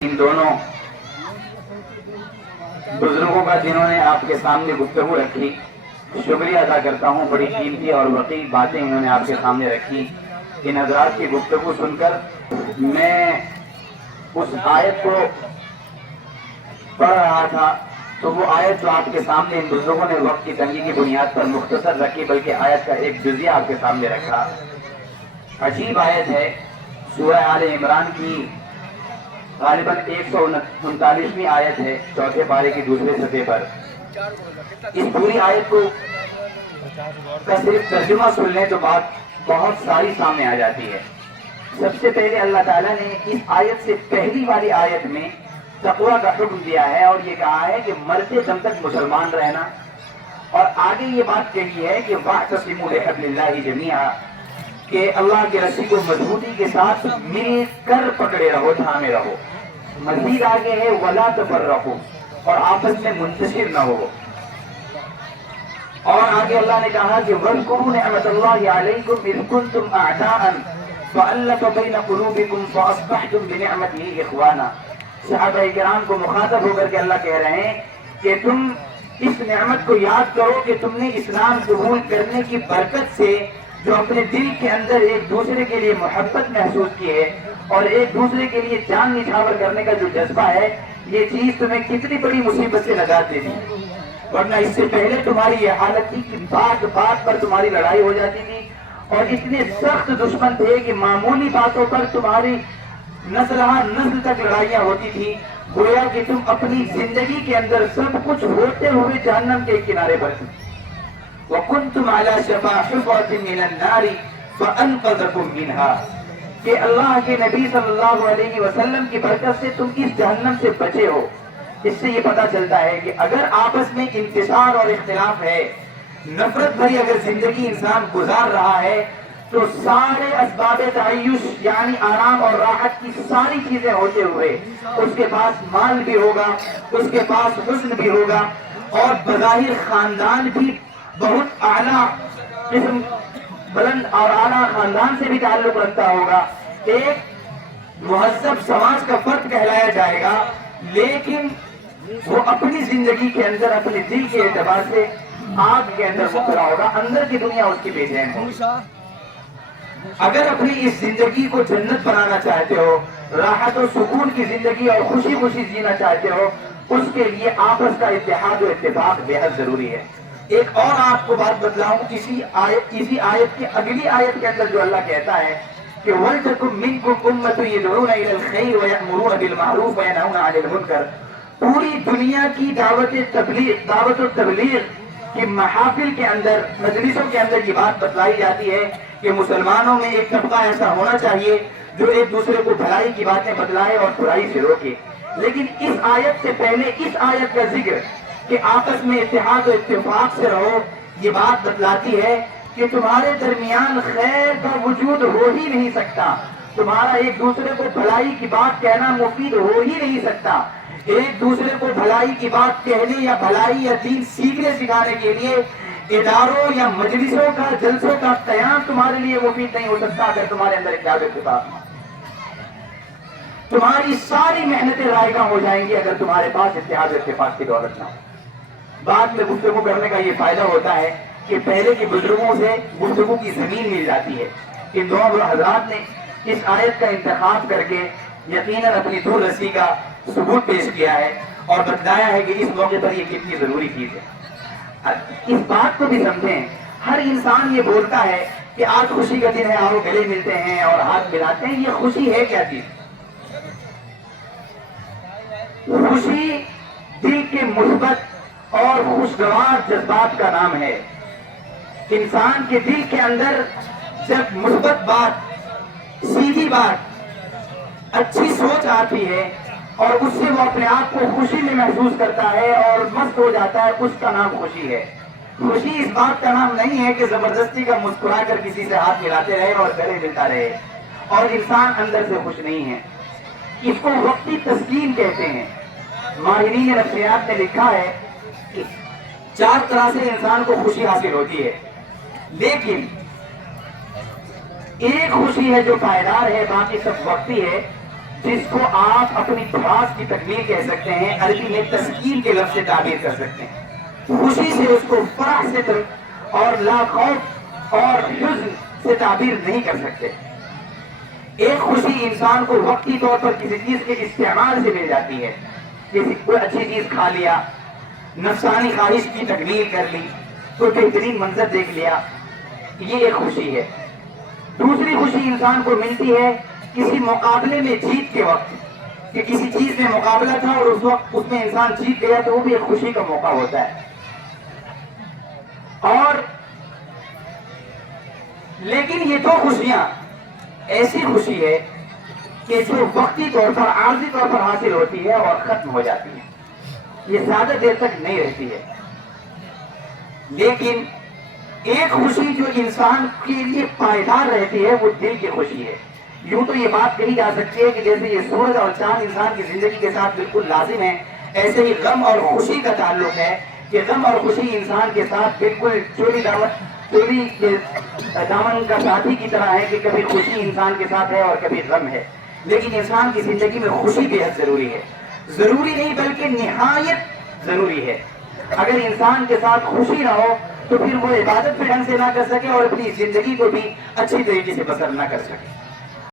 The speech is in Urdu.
ان دونوں بزرگوں کا جنہوں نے آپ کے سامنے گفتگو رکھی، شکریہ ادا کرتا ہوں۔ بڑی قیمتی اور وقیح باتیں انہوں نے آپ کے سامنے رکھی۔ ان حضرات کی گفتگو سن کر میں اس آیت کو پڑھ رہا تھا تو وہ آیت جو آپ کے سامنے ان بزرگوں نے وقت کی تنگی کی بنیاد پر مختصر رکھی، بلکہ آیت کا ایک جزیہ آپ کے سامنے رکھا۔ عجیب آیت ہے، سورہ آل عمران کی غالباً 139ویں آیت ہے، چوتھے پارے کی دوسرے صفحے پر۔ اس پوری آیت کو کا صرف ترجمہ سن لیں تو بات بہت ساری سامنے آ جاتی ہے۔ سب سے پہلے اللہ تعالیٰ نے اس آیت سے پہلی والی آیت میں تقویٰ کا حکم دیا ہے اور یہ کہا ہے کہ مرتے دم تک مسلمان رہنا، اور آگے یہ بات کہی ہے کہ وَاعْتَصِمُوا بِحَبْلِ اللَّهِ جَمِيعًا، کہ اللہ کی رسی کو مضبوطی کے ساتھ مل کر پکڑے رہو، تھامے رہو۔ مزید آگے ہے وَلَا تَفَرَّقُوا، اور آپس میں منتشر نہ ہو۔ اور آگے اللہ نے کہا کہ وَاذْكُرُوا نِعْمَتَ اللَّهِ عَلَيْكُمْ إِذْ كُنْتُمْ أَعْدَاءً فَأَلَّفَ بَيْنَ قُلُوبِكُمْ فَأَصْبَحْتُمْ بِنِعْمَتِهِ إِخْوَانًا۔ صحابہ کرام کو مخاطب ہو کر کے اللہ کہہ رہے ہیں کہ تم اس نعمت کو یاد کرو کہ تم نے اسلام قبول کرنے کی برکت سے جو اپنے دل کے اندر ایک دوسرے کے لیے محبت محسوس کی ہے اور ایک دوسرے کے لیے جان نچھاور کرنے کا جو جذبہ ہے، یہ چیز تمہیں کتنی بڑی مصیبت سے نجات دے دی۔ ورنہ اس سے پہلے تمہاری یہ حالت تھی کہ بات بات پر تمہاری لڑائی ہو جاتی تھی اور اتنے سخت دشمن تھے کہ معمولی باتوں پر تمہاری نسل تک لڑائیاں ہوتی تھی۔ گویا کہ تم اپنی زندگی کے اندر سب کچھ ہوتے ہوئے جہنم کے کنارے پر تھی۔ وَكُنْتُمْ عَلَى شَفَا حُفْرَةٍ مِّنَ النَّارِ فَأَنْقَذَكُم مِّنْهَا، کہ اللہ کے نبی صلی اللہ علیہ وسلم کی برکت سے تم اس جہنم سے بچے ہو۔ اس سے یہ پتہ چلتا ہے کہ اگر آپس میں انتشار اور اختلاف ہے، نفرت بھری اگر زندگی انسان گزار رہا ہے، تو سارے اسباب تعیش یعنی آرام اور راحت کی ساری چیزیں ہوتے ہوئے اس کے پاس مال بھی ہوگا، اس کے پاس حسن بھی ہوگا، اور بظاہر خاندان بھی بہت اعلیٰ قسم، بلند اور اعلیٰ خاندان سے بھی تعلق رکھتا ہوگا، ایک مہذب سماج کا فرد کہلایا جائے گا، لیکن وہ اپنی زندگی کے اندر اپنے دل کے اعتبار سے آگ کے اندر مبتلا ہوگا، اندر کی دنیا اس کی بے چین ہوگی۔ اگر اپنی اس زندگی کو جنت بنانا چاہتے ہو، راحت و سکون کی زندگی اور خوشی خوشی جینا چاہتے ہو، اس کے لیے آپس کا اتحاد و اتفاق بے حد ضروری ہے۔ ایک اور آپ کو بات بتلاؤں، اسی آیت کی اگلی آیت کے اندر جو اللہ کہتا ہے کہ وَلْتَكُن مِّنكُمْ أُمَّةٌ يَدْعُونَ إِلَى الْخَيْرِ وَيَأْمُرُونَ بِالْمَعْرُوفِ وَيَنْهَوْنَ عَنِ الْمُنكَرِ، پوری دنیا کی دعوت و تبلیغ کی محافل کے اندر، مجلسوں کے اندر یہ بات بتلائی جاتی ہے کہ مسلمانوں میں ایک طبقہ ایسا ہونا چاہیے جو ایک دوسرے کو بھلائی کی باتیں بتلائے اور برائی سے روکے۔ لیکن اس آیت سے پہلے اس آیت کا ذکر کہ آپس میں اتحاد و اتفاق سے رہو، یہ بات بتلاتی ہے کہ تمہارے درمیان خیر کا وجود ہو ہی نہیں سکتا، تمہارا ایک دوسرے کو بھلائی کی بات کہنا مفید ہو ہی نہیں سکتا، ایک دوسرے کو بھلائی کی بات کہنے یا بھلائی یا دین سیکھنے سکھانے کے لیے اداروں یا مجلسوں کا، جلسوں کا قیام تمہارے لیے مفید نہیں ہو سکتا اگر تمہارے اندر اتحاد و اتفاق نہ ہو۔ تمہاری ساری محنتیں رائگاں ہو جائیں گی اگر تمہارے پاس اتحاد و اتفاق کی دولت نہ ہو۔ بعد میں گفتگو کرنے کا یہ فائدہ ہوتا ہے کہ پہلے کے بزرگوں سے گفتگو کی زمین مل جاتی ہے۔ ان دونوں حضرات نے اس آیت کا انتخاب کر کے یقیناً اپنی دور رسی کا ثبوت پیش کیا ہے اور بتلایا ہے کہ اس موقع پر یہ کتنی ضروری چیز ہے۔ اس بات کو بھی سمجھیں، ہر انسان یہ بولتا ہے کہ آج خوشی کا دن ہے، آؤ گلے ملتے ہیں اور ہاتھ ملاتے ہیں، یہ خوشی ہے کیا چیز؟ خوشی دل کے مثبت اور خوشگوار جذبات کا نام ہے۔ انسان کے دل کے اندر جب مثبت بات، سیدھی بات، اچھی سوچ آتی ہے اور اس سے وہ اپنے آپ کو خوشی میں محسوس کرتا ہے اور مست ہو جاتا ہے، اس کا نام خوشی ہے۔ خوشی اس بات کا نام نہیں ہے کہ زبردستی کا مسکرا کر کسی سے ہاتھ ملاتے رہے اور گلے ملتا رہے اور انسان اندر سے خوش نہیں ہے۔ اس کو وقتی تسکین کہتے ہیں۔ ماہرین نفسیات نے لکھا ہے کہ 4 طرح سے انسان کو خوشی حاصل ہوتی ہے، لیکن ایک خوشی ہے جو پائیدار ہے، باقی سب وقتی ہے۔ جس کو آپ اپنی بھڑاس کی تکمیل کہہ سکتے ہیں، عربی میں تسکین کے لفظ سے تعبیر کر سکتے ہیں، خوشی سے اس کو فرح سے اور لا خوف اور حزن سے تعبیر نہیں کر سکتے۔ ایک خوشی انسان کو وقتی طور پر کسی چیز کے استعمال سے مل جاتی ہے، کسی کوئی اچھی چیز کھا لیا، نفسانی خواہش کی تکمیل کر لی، کوئی بہترین منظر دیکھ لیا، یہ ایک خوشی ہے۔ دوسری خوشی انسان کو ملتی ہے کسی مقابلے میں جیت کے وقت، کہ کسی چیز میں مقابلہ تھا اور اس وقت اس میں انسان جیت گیا تو وہ بھی ایک خوشی کا موقع ہوتا ہے۔ اور لیکن یہ دو خوشیاں ایسی خوشی ہے کہ جو وقتی طور پر عارضی طور پر حاصل ہوتی ہے اور ختم ہو جاتی ہے، یہ زیادہ دیر تک نہیں رہتی ہے۔ لیکن ایک خوشی جو انسان کے لیے پائیدار رہتی ہے وہ دل کی خوشی ہے۔ یوں تو یہ بات کہی جا سکتی ہے کہ جیسے یہ سورج اور چاند انسان کی زندگی کے ساتھ بالکل لازم ہے، ایسے ہی غم اور خوشی کا تعلق ہے کہ غم اور خوشی انسان کے ساتھ بالکل چوری کے دامن کا ساتھی کی طرح ہے، کہ کبھی خوشی انسان کے ساتھ ہے اور کبھی غم ہے۔ لیکن انسان کی زندگی میں خوشی بے حد ضروری ہے، ضروری نہیں بلکہ نہایت ضروری ہے۔ اگر انسان کے ساتھ خوشی نہ ہو تو پھر وہ عبادت بھی ڈھنگ سے نہ کر سکے اور اپنی زندگی کو بھی اچھی طریقے سے بسر نہ کر سکے۔